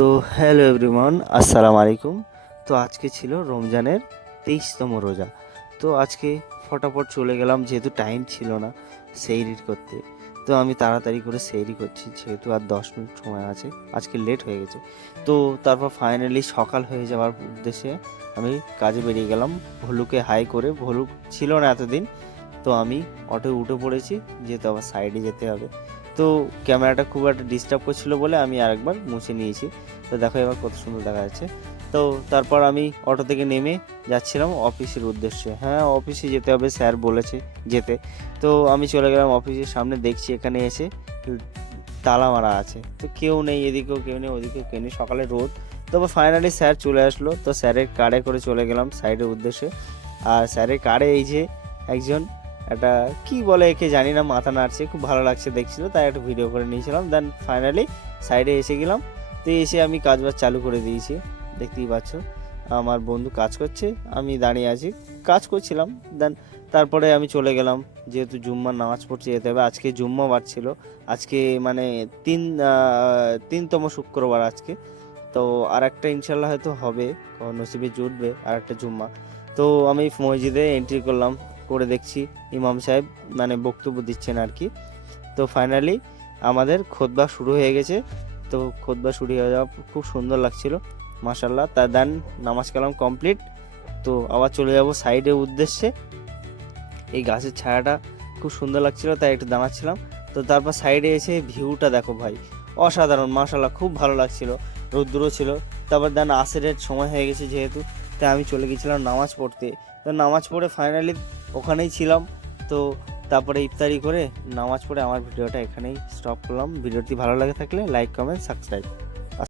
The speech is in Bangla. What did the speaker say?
তো হ্যালো এভরিওয়ান, আসসালামু আলাইকুম। তো আজকে ছিল রমজানের 23তম রোজা। তো আজকে ফটাফট চলে গেলাম, যেহেতু টাইম ছিল না সেহরি করতে। তো আমি তাড়াতাড়ি করে সেহরি করছি, যেহেতু আর 10 মিনিট সময় আছে, আজকে লেট হয়ে গেছে। তো তারপর ফাইনালি সকাল হয়ে যাওয়ার উদ্দেশ্যে আমি কাজে বেরিয়ে গেলাম। ভলুকে হাই করে, ভলুক ছিল না এতদিন, তো আমি অটোয় উঠে পড়েছি, যেহেতু আবার সাইডে যেতে হবে। তো ক্যামেরাটা খুব একটা ডিস্টার্ব করছিল বলে আমি আরেকবার মুছে নিয়েছি। তো দেখো এবার কত সুন্দর দেখা যাচ্ছে। তো তারপর আমি অটো থেকে নেমে যাচ্ছিলাম অফিসের উদ্দেশ্যে। হ্যাঁ, অফিসে যেতে হবে, স্যার বলেছে যেতে। তো আমি চলে গেলাম অফিসের সামনে, দেখছি এখানে এসে তালা মারা আছে, তো কেউ নেই, এদিকেও কেউ নেই ওদিকেও কেউ নেই, সকালে রোদ। তবে ফাইনালি স্যার চলে আসলো, তো স্যারের কারে করে চলে গেলাম সাইডের উদ্দেশ্যে। আর স্যারের কারে এই যে একজন, একটা কি বলে একে জানি না, মাথা নাড়ছে, খুব ভালো লাগছে দেখছিল, তাই একটা ভিডিও করে নিয়েছিলাম। দেন ফাইনালি সাইডে এসে গেলাম। তো এসে আমি কাজবাজ চালু করে দিয়েছি, দেখতেই পাচ্ছ আমার বন্ধু কাজ করছে, আমি দাঁড়িয়ে আছি, কাজ করছিলাম। দেন তারপরে আমি চলে গেলাম, যেহেতু জুম্মার নামাজ পড়তে যেতে হবে। আজকে জুম্মাবার ছিল, আজকে মানে তিনতম শুক্রবার আজকে। তো আর একটা ইনশাল্লাহ হয়তো হবে, নসিবে জুটবে আর একটা জুম্মা। তো আমি মসজিদে এন্ট্রি করলাম, করে দেখছি ইমাম সাহেব মানে বক্তব্য দিচ্ছেন আর কি। তো ফাইনালি আমাদের খুতবা শুরু হয়ে গেছে। তো খুতবা শুরু হয়ে যাওয়া খুব সুন্দর লাগছিল, মাশাল্লাহ। তা দেন নামাজ কালাম কমপ্লিট। তো আবার চলে যাব সাইডের উদ্দেশ্যে। এই গাছের ছায়াটা খুব সুন্দর লাগছিল, তাই একটু দাঁড়াচ্ছিলাম। তো তারপর সাইডে এসে ভিউটা দেখো ভাই, অসাধারণ, মাশাল্লাহ, খুব ভালো লাগছিল। রৌদ্র ছিল। তারপর দেন আসরের সময় হয়ে গেছে যেহেতু, তাই আমি চলে গেছিলাম নামাজ পড়তে। তো নামাজ পড়ে ফাইনালি ওখানেই ছিলাম। তো তারপরে ইফতারি করে নামাজ পড়ে আমার ভিডিওটা এখানেই স্টপ করলাম। ভিডিওটি ভালো লাগে থাকলে লাইক, কমেন্ট, সাবস্ক্রাইব।